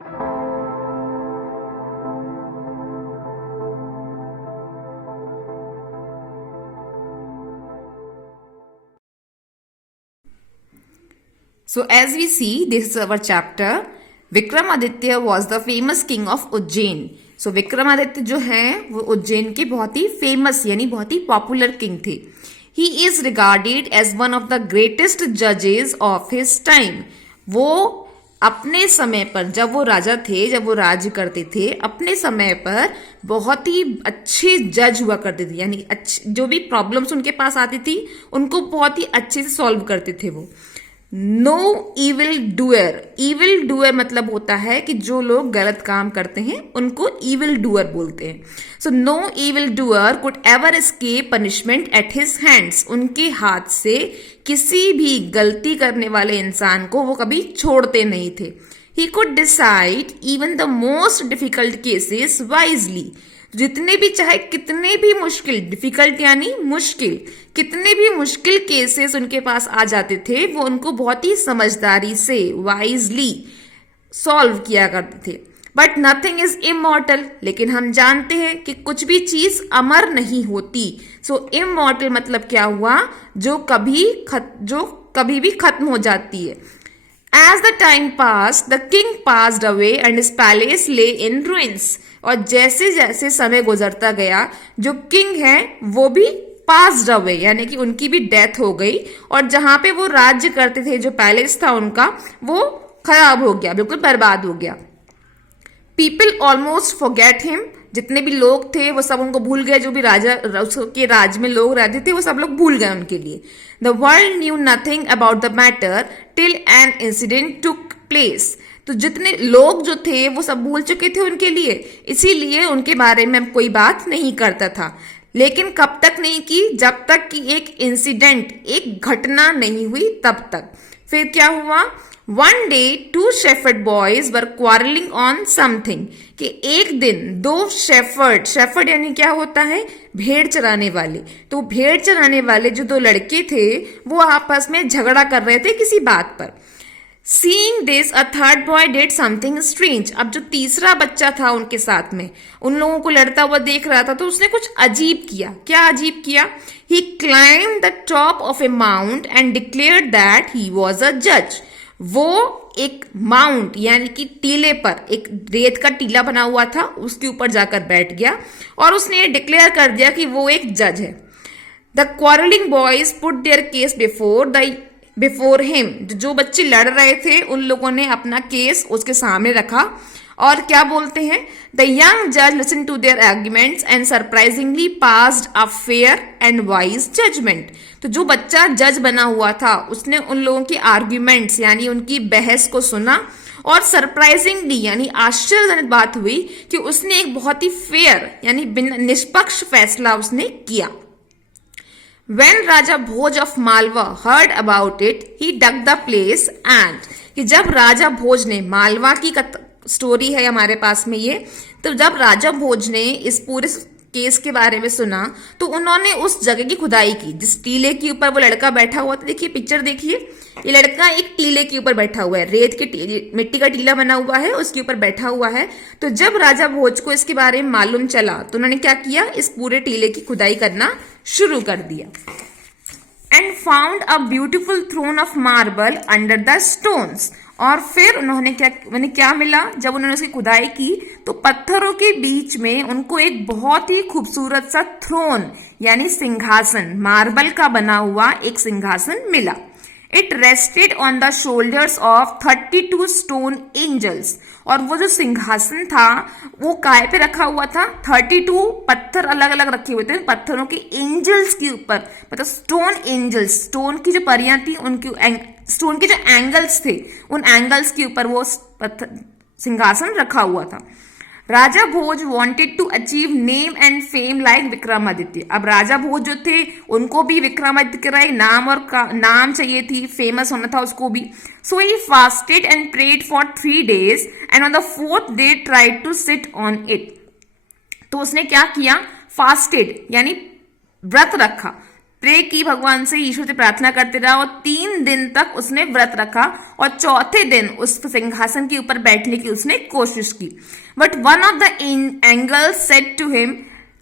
So as we see, this is our chapter. Vikramaditya was the famous king of Ujjain. So Vikramaditya जो हैं वो उज्जैन के बहुत ही फेमस यानी बहुत ही पॉपुलर किंग थे. He is regarded as one of the greatest judges of his time. वो अपने समय पर जब वो राजा थे, जब वो राज्य करते थे, अपने समय पर बहुत ही अच्छे जज हुआ करते थे. यानी जो भी प्रॉब्लम्स उनके पास आती थी उनको बहुत ही अच्छे से सॉल्व करते थे वो. No evil doer. Evil doer मतलब होता है कि जो लोग गलत काम करते हैं उनको इविल डूअर बोलते हैं. So no evil doer could ever escape punishment at his hands. उनके हाथ से किसी भी गलती करने वाले इंसान को वो कभी छोड़ते नहीं थे. He could decide even the most difficult cases wisely. जितने भी चाहे कितने भी मुश्किल, डिफिकल्ट यानी मुश्किल, कितने भी मुश्किल केसेस उनके पास आ जाते थे वो उनको बहुत ही समझदारी से वाइजली सॉल्व किया करते थे. But nothing is immortal. लेकिन हम जानते हैं कि कुछ भी चीज अमर नहीं होती. सो इमॉर्टल मतलब क्या हुआ, जो कभी भी खत्म हो जाती है. As the time passed, the king passed away and his palace lay in ruins. और जैसे जैसे समय गुजरता गया जो किंग है वो भी passed away यानी कि उनकी भी डेथ हो गई और जहां पे वो राज्य करते थे, जो पैलेस था उनका, वो खराब हो गया, बिल्कुल बर्बाद हो गया. People almost forget him. जितने भी लोग थे वो सब उनको भूल गए. जो भी राजा के राज में लोग रहते थे वो सब लोग भूल गए उनके लिए. The world knew nothing about the matter till an incident took place. तो जितने लोग जो थे वो सब भूल चुके थे उनके लिए, इसीलिए उनके बारे में कोई बात नहीं करता था. लेकिन कब तक नहीं की, जब तक कि एक इंसिडेंट, एक घटना नहीं हुई तब तक. फिर क्या हुआ, One day, two shepherd boys were quarreling on something. कि एक दिन दो शेफर्ड यानी क्या होता है, भेड़ चराने वाले. तो भेड़ चराने वाले जो दो लड़के थे वो आपस में झगड़ा कर रहे थे किसी बात पर. Seeing this, a third boy did something strange. अब जो तीसरा बच्चा था उनके साथ में, उन लोगों को लड़ता हुआ देख रहा था, तो उसने कुछ अजीब किया. क्या अजीब किया? He climbed the top of a mount and declared that he was a judge. वो एक माउंट यानी कि टीले पर, एक रेत का टीला बना हुआ था, उसके ऊपर जाकर बैठ गया और उसने डिक्लेयर कर दिया कि वो एक जज है. The quarrelling boys put there case before him. जो बच्चे लड़ रहे थे उन लोगों ने अपना केस उसके सामने रखा और क्या बोलते हैं, द यंग जज listen to their arguments and surprisingly passed a fair and wise judgement. तो जो बच्चा जज बना हुआ था उसने उन लोगों की आर्ग्यूमेंट्स यानी उनकी बहस को सुना और सरप्राइजिंगली यानी आश्चर्यजनक बात हुई कि उसने एक बहुत ही फेयर यानी निष्पक्ष फैसला उसने किया. When Raja Bhoj of Malwa heard about it, he dug the place and कि जब राजा भोज ने, मालवा की स्टोरी है हमारे पास में ये, तो जब राजा भोज ने इस पूरे केस के बारे में सुना तो उन्होंने उस जगह की खुदाई की जिस टीले के ऊपर वो लड़का बैठा हुआ था. देखिए पिक्चर देखिए, ये लड़का एक टीले के ऊपर बैठा हुआ है, रेत के मिट्टी का टीला बना हुआ है, उसके ऊपर बैठा हुआ है. तो जब राजा भोज को इसके बारे में मालूम चला तो उन्होंने क्या किया, इस पूरे टीले की खुदाई करना शुरू कर दिया. And found a beautiful throne of marble under the stones. और फिर उन्होंने क्या मिला, जब उन्होंने उसकी खुदाई की तो पत्थरों के बीच में उनको एक बहुत ही खूबसूरत सा थ्रोन यानी सिंहासन, मार्बल का बना हुआ एक सिंहासन मिला. It rested on the shoulders of 32 stone angels. और वो जो सिंहासन था वो काय पे रखा हुआ था, 32 पत्थर अलग अलग रखे हुए थे पत्थरों के एंजल्स के ऊपर, मतलब स्टोन एंजल्स, स्टोन की जो परियां थी उनकी, स्टोन के जो एंगल्स थे उन एंगल्स के ऊपर वो सिंहासन रखा हुआ था. राजा भोज wanted to achieve name and fame like Vikramaditya. अब राजा भोज जो थे उनको भी विक्रमादित्य का एक नाम चाहिए थी, फेमस होना था उसको भी. So he fasted and prayed for 3 days and on the 4th day tried to sit on it. तो उसने क्या किया, फास्टेड यानी व्रत रखा, प्रे की भगवान से, ईश्वर से प्रार्थना करते रहा और 3 दिन तक उसने व्रत रखा और चौथे दिन उस सिंहासन के ऊपर बैठने की उसने कोशिश की. But one of the angel said to him,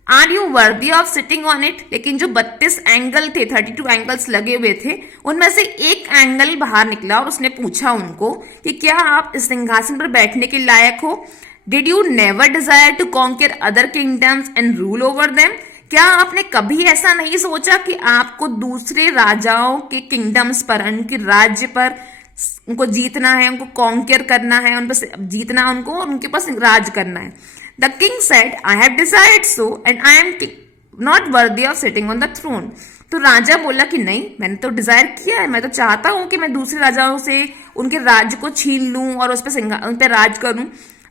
are you worthy of sitting on it. लेकिन जो 32 एंगल थे, 32 एंगल्स लगे हुए थे, उनमें से एक एंगल बाहर निकला और उसने पूछा उनको कि क्या आप इस सिंहासन पर बैठने के लायक हो. Did you never desire to conquer other kingdoms and rule over them. क्या आपने कभी ऐसा नहीं सोचा कि आपको दूसरे राजाओं के किंगडम्स पर, उनके राज्य पर उनको जीतना है, उनको कॉन्कर करना है, उन पर जीतना, उनको उनके पास राज करना है. The king said, I have decided so and I am not worthy of sitting on the throne. तो राजा बोला कि नहीं, मैंने तो डिजायर किया है, मैं तो चाहता हूं कि मैं दूसरे राजाओं से उनके राज्य को छीन लूं और उस पर राज करूं.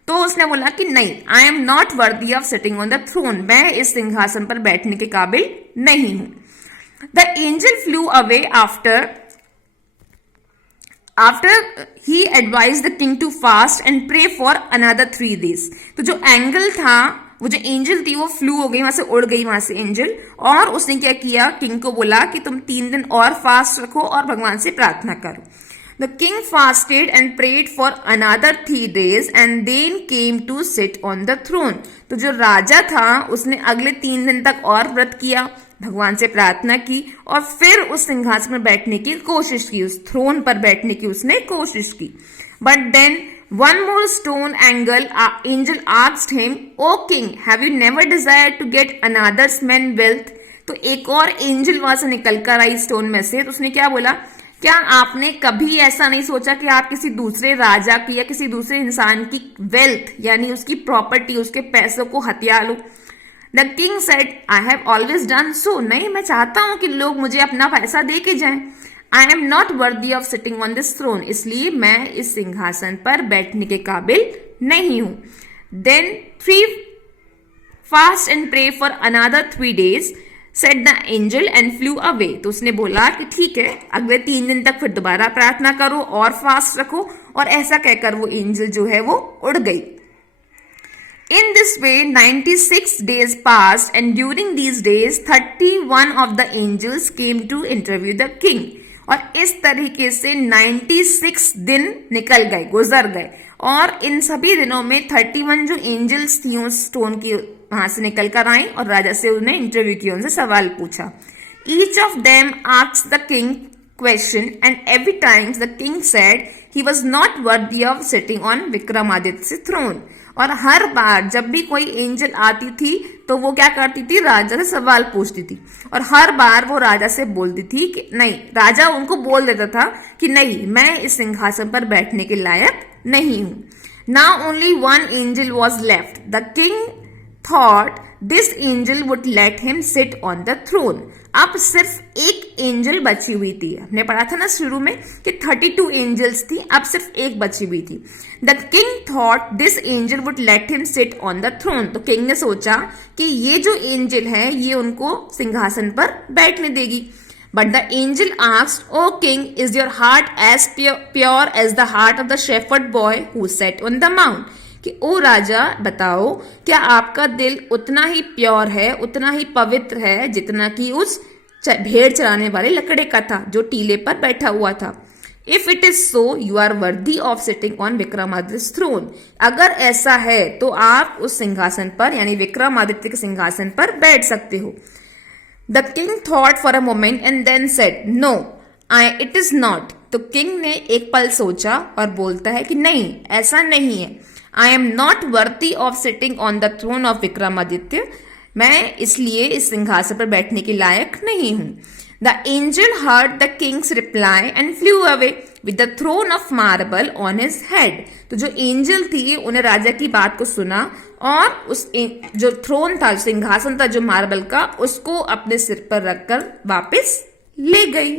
तो उसने बोला कि नहीं, I am not worthy of sitting on the throne, मैं इस सिंहासन पर बैठने के काबिल नहीं हूं. The angel flew away after he advise the king to fast and pray for another 3 days. तो जो एंगल था, वो जो एंजल थी, वो फ्लू हो गई, वहां से उड़ गई वहां से एंजल, और उसने क्या किया, किंग को बोला कि तुम 3 दिन और फास्ट रखो और भगवान से प्रार्थना करो. The king fasted and prayed for another 3 days and then came to sit on the throne. तो जो राजा था उसने अगले 3 दिन तक और व्रत किया, भगवान से प्रार्थना की और फिर उस सिंहासन पर बैठने की कोशिश की, उस थ्रोन पर बैठने की उसने कोशिश की. But then one more stone angel asked him, O king, have you never desired to get another man's wealth? तो एक और एंजल वहां से निकल कर आई स्टोन में से. तो उसने क्या बोला, क्या आपने कभी ऐसा नहीं सोचा कि आप किसी दूसरे राजा की या किसी दूसरे इंसान की वेल्थ यानी उसकी प्रॉपर्टी, उसके पैसों को हथिया लो. The king said, I have always done so. नहीं, मैं चाहता हूं कि लोग मुझे अपना पैसा दे के जाएं. I am not worthy of sitting on this throne, इसलिए मैं इस सिंहासन पर बैठने के काबिल नहीं हूं. Then 3 fast and pray for another 3 days said the angel and flew away. तो उसने बोला कि ठीक है, अगले 3 दिन तक फिर दोबारा प्रार्थना करो और फास्ट रखो, और ऐसा कहकर वो एंजल जो है वो उड़ गई. In this way 96 days passed and during these days 31 of the angels came to interview the king. और इस तरीके से 96 दिन निकल गए, गुजर गए, और इन सभी दिनों में 31 जो एंजल्स थी उस स्टोन की वहां से निकल कर आई और राजा से उन्हें इंटरव्यू किया, उनसे सवाल पूछा. Each of them asked the king question and every time the king said he was not worthy of sitting on Vikramaditya throne. और हर बार जब भी कोई एंजल आती थी तो वो क्या करती थी, राजा से सवाल पूछती थी, और हर बार वो राजा से बोलती थी कि नहीं, राजा उनको बोल देता था कि नहीं, मैं इस सिंहासन पर बैठने के लायक नहीं हूं. Now only one angel was left. The king thought this angel would let him sit on the throne. अब सिर्फ एक एंजल बची हुई थी. हमने पढ़ा था ना शुरू में कि 32 एंजल्स थी, अब सिर्फ एक बची हुई थी. The king thought this angel would let him sit on the throne. तो किंग ने सोचा कि ये जो एंजल है ये उनको सिंहासन पर बैठने देगी. But the angel asked, O king, is your heart as pure as the heart of the shepherd boy who sat on the mount. कि ओ राजा, बताओ क्या आपका दिल उतना ही प्योर है, उतना ही पवित्र है जितना कि उस भेड़ चराने वाले लकड़े का था जो टीले पर बैठा हुआ था. If it is so you are worthy of sitting on Vikramaditya throne. अगर ऐसा है तो आप उस सिंहासन पर यानी विक्रमादित्य के सिंहासन पर बैठ सकते हो. The king thought for a moment and then said, no it is not. तो किंग ने एक पल सोचा और बोलता है कि नहीं, ऐसा नहीं है. I am not worthy of sitting on the throne of Vikramaditya. मैं इसलिए इस सिंहासन पर बैठने के लायक नहीं हूं. The angel heard the king's reply and flew away with the throne of marble on his head. तो जो एंजल थी उन्हें राजा की बात को सुना और उस जो थ्रोन था, सिंहासन था जो मार्बल का, उसको अपने सिर पर रखकर वापस ले गई.